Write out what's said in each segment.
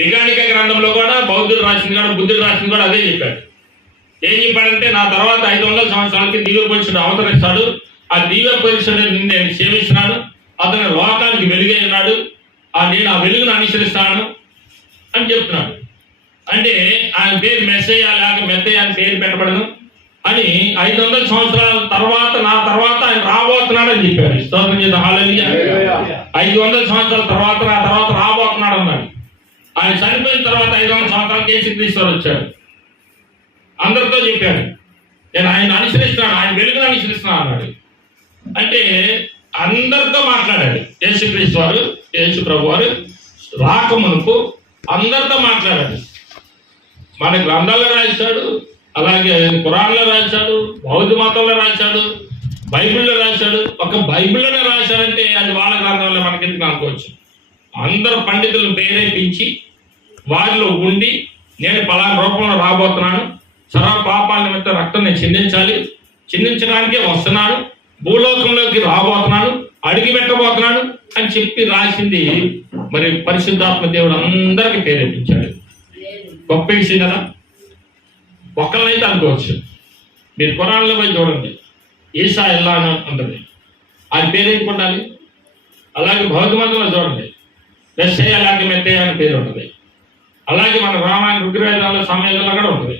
నిగానిక గ్రంథంలో కూడా బౌద్ధుడు రాసింది కూడా బుద్ధుడు రాసింది కూడా అదే చెప్పాడు. ఏం చెప్పాడంటే నా తర్వాత 500 సంవత్సరాలకి దివ్య పురుషుడు అవతరిస్తాడు, ఆ దివ్య పురుషుడు నేను సేవిస్తున్నాను, అతను లోకానికి వెలుగై ఉన్నాడు, నేను ఆ వెలుగును అనుసరిస్తాను అని చెప్తున్నాడు. అంటే ఆయన పేరు మెస్సయ్య లేక మెత్తయ్య అని పేరు పెట్టబడను అని 500 సంవత్సరాల తర్వాత నా తర్వాత ఆయన రాబోతున్నాడు అని చెప్పాడు. స్తోత్రం చేద్దాం హల్లెలూయా. 500 సంవత్సరాల తర్వాత నా తర్వాత రాబోతున్నాడు అన్నాడు. ఆయన చనిపోయిన తర్వాత 500 సంవత్సరాలకి యేసుక్రీస్తు వచ్చాడు, అందరితో చెప్పాడు నేను ఆయన అనుసరిస్తున్నాను, ఆయన వెలుగును అనుసరిస్తున్నాను అన్నాడు. అంటే అందరితో మాట్లాడాడు యేసుక్రీస్తు వారు, యేసు ప్రభు వారు రాకమునుపు అందరితో మాట్లాడాడు. మన గ్రంథాల్లో రాశాడు, అలాగే ఖురాన్లో రాశాడు, బౌద్ధ మతంలో రాశాడు, బైబిల్లో రాశాడు. ఒక బైబిల్లోనే రాశాడంటే అది వాళ్ళ గ్రంథంలో మనకెందుకు అనుకోవచ్చు. అందరు పండితులను ప్రేరేపించి వారిలో ఉండి నేను పలానా రూపంలో రాబోతున్నాను, సర్వ పాపాల నిమిత్తం రక్తం నేను చిందించడానికే వస్తున్నాను, భూలోకంలోకి రాబోతున్నాను, అడిగి పెట్టబోతున్నాను అని చెప్పి రాసింది మరి పరిశుద్ధాత్మ దేవుడు అందరికీ ప్రేరేపించాడు. గొప్ప విషయం కదా. ఒక్కళ్ళైతే అనుకోవచ్చు. మీరు ఖురాన్లో పోయి చూడండి, ఈసా ఎల్లా అని ఉంటుంది, ఆయన పేరేంటి ఉండాలి. అలాగే బౌద్ధ మతంలో చూడండి, మెస్సయ్య లేక మెత్తయ్య అని పేరు ఉంటుంది. అలాగే మన రామాయణ ఋగ్వేదాల సమయంలో కూడా ఉంటుంది.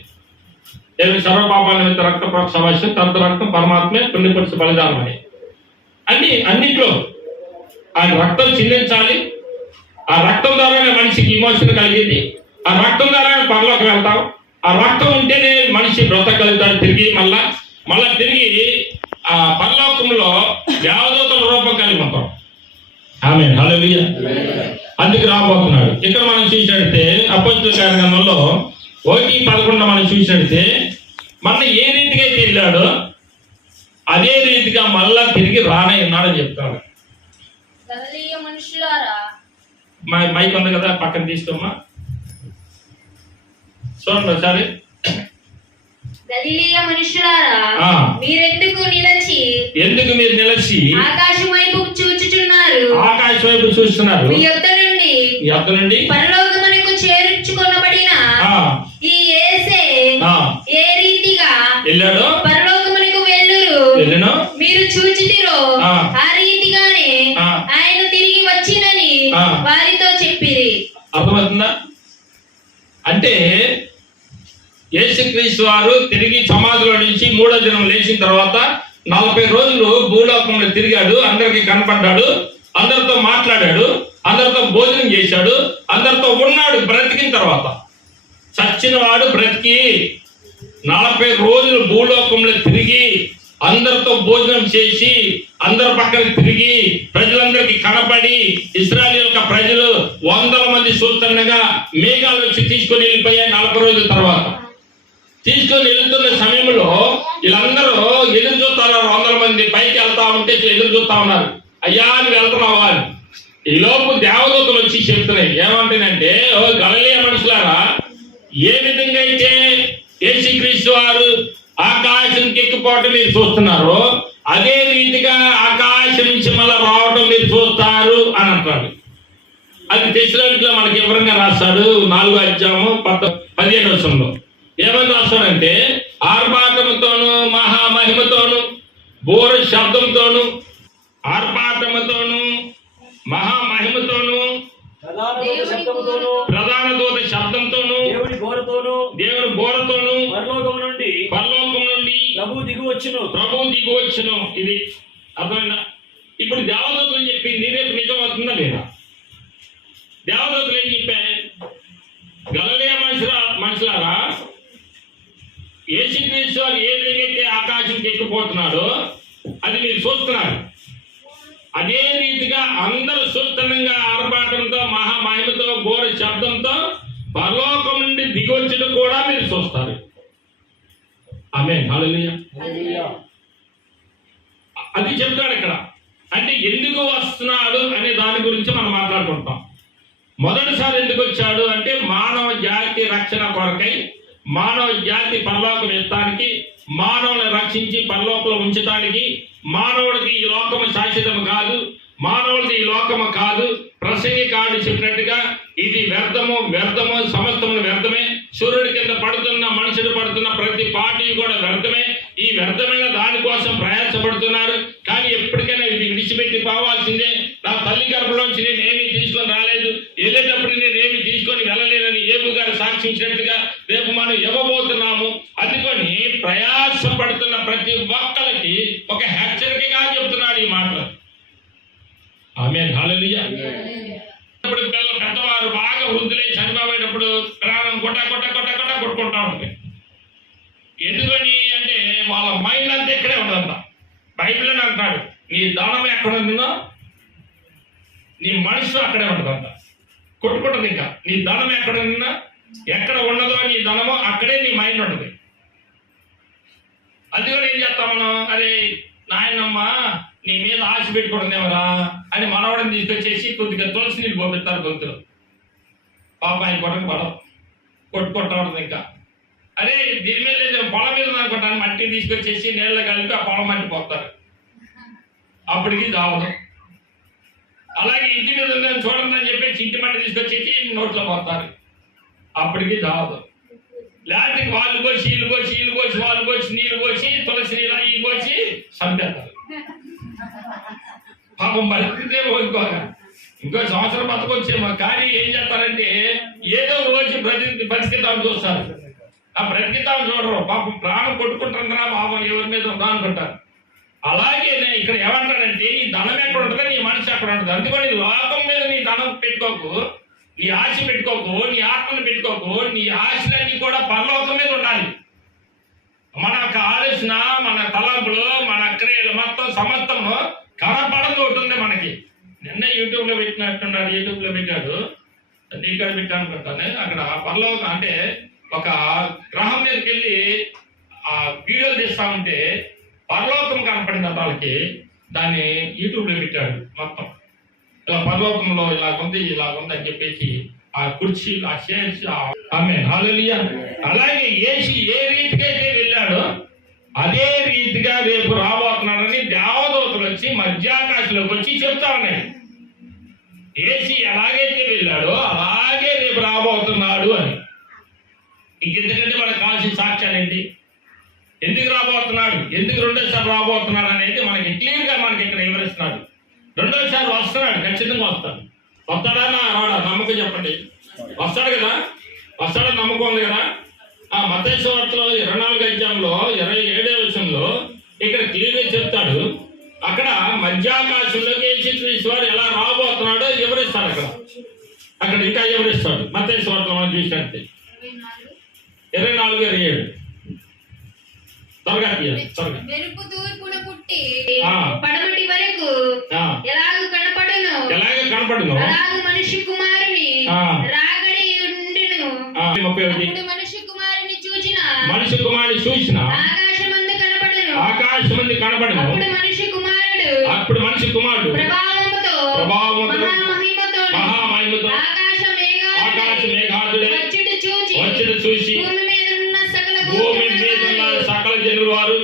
దేవుని సర్వపాపాల నిమిత్తం రక్త ప్రసవాస్యం తంత రక్తం పరమాత్మే పుణ్యపరుచు బలిదానం అని అన్నిట్లో ఆయన రక్తం చిందించాలి. ఆ రక్తం ద్వారానే మనిషికి ఇమోషన్ కలిగింది, ఆ రక్తం ద్వారానే పరలోకి వెళ్తాం, ఆ రక్తం ఉంటేనే మనిషి బ్రతకగలుగుతాడు తిరిగి మళ్ళా తిరిగి ఆ పరలోకంలో దేవదూతల రూపం కలిగి ఉంటాం. ఆమేన్ హల్లెలూయా. అందుకు రాబోతున్నాడు. ఇక్కడ మనం చూసినట్టే అపోస్తలుల కార్యక్రమంలో 1:11 మనం చూసినట్టే మన ఏ రీతిగా అయితే వెళ్ళాడో అదే రీతిగా మళ్ళా తిరిగి రానే ఉన్నాడని చెప్తాడు. మైక్ ఉంది కదా, పక్కన తీసుకోమ్మా, చూడండి ఒకసారి. గలిలయ మనుషులారా, ఎందుకు మీరు నిలిచి ఆకాశం వైపు చూచుచున్నారు? ఆకాశం వైపు చూస్తున్నారు. మీ యొద్ద నుండి పరలోకమునకు చేర్చుకొనబడిన ఈ యేసే ఏ రీతిగా వెళ్ళాడో పరలోకమునకు వెళ్ళును మీరు చూచితిరో, ఆ రీతిగానే ఆయన తిరిగి వచ్చినని వారితో చెప్పిరి. అర్థమవుతుందా? అంటే యేసుక్రీస్తు వారు తిరిగి సమాధిలో నుంచి 3వ దినం లేచిన తర్వాత 40 రోజులు భూలోకంలో తిరిగాడు, అందరికి కనపడ్డాడు, అందరితో మాట్లాడాడు, అందరితో భోజనం చేశాడు, అందరితో ఉన్నాడు. బ్రతికిన తర్వాత చచ్చిన వాడు బ్రతికి 40 రోజులు భూలోకంలో తిరిగి అందరితో భోజనం చేసి అందరి పక్కన తిరిగి ప్రజలందరికీ కనపడి ఇశ్రాయేలు యొక్క ప్రజలు 100 మంది చూస్తుండగా మేఘాలు వచ్చి తీసుకొని వెళ్ళిపోయాయి. 40 రోజుల తర్వాత తీసుకొని వెళ్తున్న సమయంలో వీళ్ళందరూ ఎదురు చూస్తున్నారు. 100 మంది పైకి వెళ్తా ఉంటే ఎదురు చూస్తా ఉన్నారు, అయ్యా నువ్వు వెళ్తున్నావా అని. ఈ లోపు దేవదూతలు వచ్చి చెప్తున్నాయి, ఏమంటేనంటే ఓ గలిలయ మనుషులారా, ఏ విధంగా అయితే యేసుక్రీస్తు వారు ఆకాశంకి ఎక్కిపోవటం మీరు చూస్తున్నారో అదే రీతిగా ఆకాశం నుంచి మళ్ళీ రావటం మీరు చూస్తారు అని అంటారు. అది తెస్సలోనికీయులో మనకి వివరంగా రాస్తాడు 4వ అధ్యాయము 15వ వచనంలో. ఏమని రాస్తాడంటే ఆర్భాటముతోను మహామహిమతోను బోర శబ్దంతోను ఆర్భాటముతోను మహామహిమతోను ప్రధాన దూత శబ్దంతోను దేవుని బోరతోను పరలోకం నుండి ప్రభువు దిగి వచ్చును. ఇది అర్థమైందా? ఇప్పుడు దేవదూతలు చెప్పింది రేపు నిజం అవుతుందా లేదా? దేవదూతలు ఏం చెప్పాయి? గలిలయ మనుషులారా, యేసుక్రీస్తు వారు ఏ విధంగా అయితే ఆకాశంకి ఎక్కిపోతున్నాడో అది మీరు చూస్తున్నారు. అదే రీతిగా అందరూ చూస్తుండగా ఆర్భాటంతో మహామహిమతో ఘోర శబ్దంతో పరలోకం నుండి దిగొచ్చడం కూడా మీరు చూస్తారు. ఆమేన్ హల్లెలూయా. అది చెప్తాడు ఇక్కడ. అంటే ఎందుకు వస్తున్నాడు అనే దాని గురించి మనం మాట్లాడుకుంటాం. మొదటిసారి ఎందుకు వచ్చాడు అంటే మానవ జాతి రక్షణ కొరకై, మానవ జాతి పరలోకం ఎత్తడానికి, మానవులను రక్షించి పరలోకంలో ఉంచడానికి. మానవుడికి ఈ లోకము శాశ్వతము కాదు, మానవుడికి ఈ లోకము కాదు. ప్రసంగికుడు చెప్పినట్టుగా ఇది వ్యర్థము వ్యర్థము సమస్తమును వ్యర్థమే. సూర్యుడి కింద పడుతున్న మనుషుడు పడుతున్న ప్రతి పార్టీ కూడా వ్యర్థమే. ఈ వ్యర్థమైన దానికోసం ప్రయాసపడుతున్నారు. కానీ ఎప్పటికైనా ఇది విడిచిపెట్టి పోవాల్సిందే. నా తల్లి గర్భంలోంచి నేను ఏమీ తీసుకొని రాలేదు, వెళ్ళేటప్పుడు నేనేమి తీసుకొని వెళ్ళలేనని ఏబు గారు సాక్షించినట్టుగా రేపు మనం ఇవ్వబోతున్నాము. అందుకని ప్రయాసపడుతున్న ప్రతి ఒక్కరికి ఒక హెచ్చరికగా చెబుతున్నాడు ఈ మాటలు. ఆమేన్, హల్లెలూయా. ఇప్పుడు పెద్దవారు బాగా వృద్ధులై చనిపోయేటప్పుడు ప్రాణం కొట్టుకుంటా ఉంటుంది. ఎందుకని అంటే వాళ్ళ మైండ్ అంతా ఇక్కడే ఉండదంట. బైబిల్ అని అంటాడు, నీ ధనం ఎక్కడ ఉందో నీ మనసు అక్కడే ఉంటుందంట. కొట్టుకుంటుంది. ఇంకా నీ ధనం ఎక్కడ ఉందో, ఎక్కడ ఉండదో నీ ధనమో అక్కడే నీ మైండ్ ఉంటుంది. అందుకని ఏం చేస్తాం మనం, అరే నాయనమ్మ నీ మీద ఆశ పెట్టుకోవడం ఎవరా అని మనవడని తీసుకొచ్చేసి కొద్దిగా తులసి నీళ్ళు పోపిస్తారు గొంతులు. పాప ఆయన కొట్టుకుంటా. ఇంకా అరే దీని మీద పొలం మీద అనుకుంటాను మట్టి తీసుకొచ్చేసి నీళ్ళ కలిపి ఆ పొలం మట్టి పోతారు. అప్పటికి చావదు. అలాగే ఇంటి మీద ఉందని చూడండి అని చెప్పేసి ఇంటి మట్టి తీసుకొచ్చేసి నోట్లో పోతారు. అప్పటికి చావదు. లేకపోతే వాళ్ళు పోసి వీళ్ళు పోసి వాళ్ళు పోసి నీళ్ళు పోసి తులసి నీళ్ళు ఇవి పోసి చంపేస్తారు. పాపం బతికితే ఇంకో సంవత్సరం బతకొచ్చేమో. కానీ ఏం చేస్తారంటే ఏదో రోజు బ్రతికితామని చూస్తారు. ఆ బ్రతికితామని చూడరు. పాపం ప్రాణం కొట్టుకుంటుందా పాపం ఎవరి మీద ఉందా అనుకుంటారు. అలాగే ఇక్కడ ఏమంటాడంటే నీ ధనం ఎక్కడ ఉంటుందో నీ మనసు అక్కడ ఉంటుంది. అందుకని లోకం మీద నీ ధనం పెట్టుకోకు, నీ ఆశ పెట్టుకోకు, నీ ఆత్మను పెట్టుకోకు. నీ ఆశలన్నీ కూడా పరలోకం మీద ఉండాలి. మన ఆలోచన, మన తలంపులు, మన క్రియలు మొత్తం సమస్తము కనపడదు ఉంటుంది మనకి. నిన్న యూట్యూబ్లో పెట్టినట్టున్నాడు, యూట్యూబ్లో పెట్టాడు, ఇక్కడ పెట్టాను అనుకుంటాను. అక్కడ పరలోకం అంటే ఒక గ్రహం మీదకి వెళ్ళి ఆ వీడియోలు తీస్తా ఉంటే పరలోకం కనపడింది వాళ్ళకి. దాన్ని యూట్యూబ్లో పెట్టాడు మొత్తం. ఇలా పరలోకంలో ఇలాగుంది అని చెప్పేసి ఆ కుర్చీ, ఆ చైర్స్, ఆమేన్, హల్లెలూయా. అలాగే యేసు ఏ రీతిగా అయితే వెళ్ళాడో అదే రీతిగా రేపు రాబోతున్నాడని దేవదూతలు వచ్చి మధ్యాకాశంలోకి వచ్చి చెప్తా ఉన్నాయి. యేసు ఎలాగైతే వెళ్ళాడో అలాగే రేపు రాబోతున్నాడు అని. ఇంకెందుకంటే మనకు కావాల్సిన సాక్ష్యాలు ఏంటి, ఎందుకు రాబోతున్నాడు, ఎందుకు రెండోసారి రాబోతున్నాడు అనేది మనకి క్లియర్గా మనకి ఇక్కడ వివరిస్తున్నాడు. రెండోసారి వస్తున్నాడు, ఖచ్చితంగా వస్తాడు. వస్తాడా రాడా నమ్మకం చెప్పండి. వస్తాడు కదా, వస్తాడని నమ్మకం ఉంది కదా. ఆ మత్తయి సువార్తలో 24వ అధ్యాయంలో 27వ వచనంలో ఇక్కడ క్లియర్గా చెప్తాడు. అక్కడ మధ్యాకాశంలోకి యేసుక్రీస్తు వారు ఎలా రాబోతున్నాడో వివరిస్తాడు. అక్కడ ఇంకా వివరిస్తాడు. మత్తయి సువార్తలో మనం చూసినట్టే 24:27 త్వరగా మెరుపు తూర్పున పుట్టి పడమటి వరకు ఎలాగ కనపడును అలాగ మనిషి కుమారుని రాగడి ఉండును. అప్పుడు మనిషి కుమారుని చూసిన ఆకాశమందు కనపడును. అప్పుడు మనిషి కుమారుడు ప్రభావముతో మహామహిమతో ఆకాశ మేఘాదుడే వచ్చుట చూసి భూమి మీద ఉన్న సకల జనులు వారు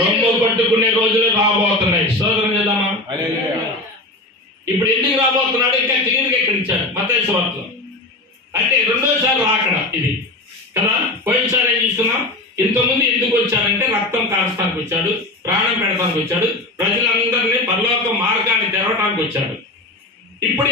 రొమ్ము కొట్టుకునే రోజులు రాబోతున్నాయి. స్తోత్రం చేద్దామా. ఇప్పుడు ఎందుకు రాబోతున్నాడు ఇంకా క్లియర్గా ఇక్కడ ఇచ్చాడు మత్తయి సువార్తలో. అంటే రెండోసారి రాకడ ఇది కదా. పోయినసారి ఏం చూస్తున్నాం, ఇంతకుముందు ఎందుకు వచ్చాడంటే రక్తం కాల్చడానికి వచ్చాడు, ప్రాణం పెడతానికి వచ్చాడు, ప్రజలందరినీ పరలోక మార్గాన్ని తెరవడానికి వచ్చాడు. ఇప్పుడు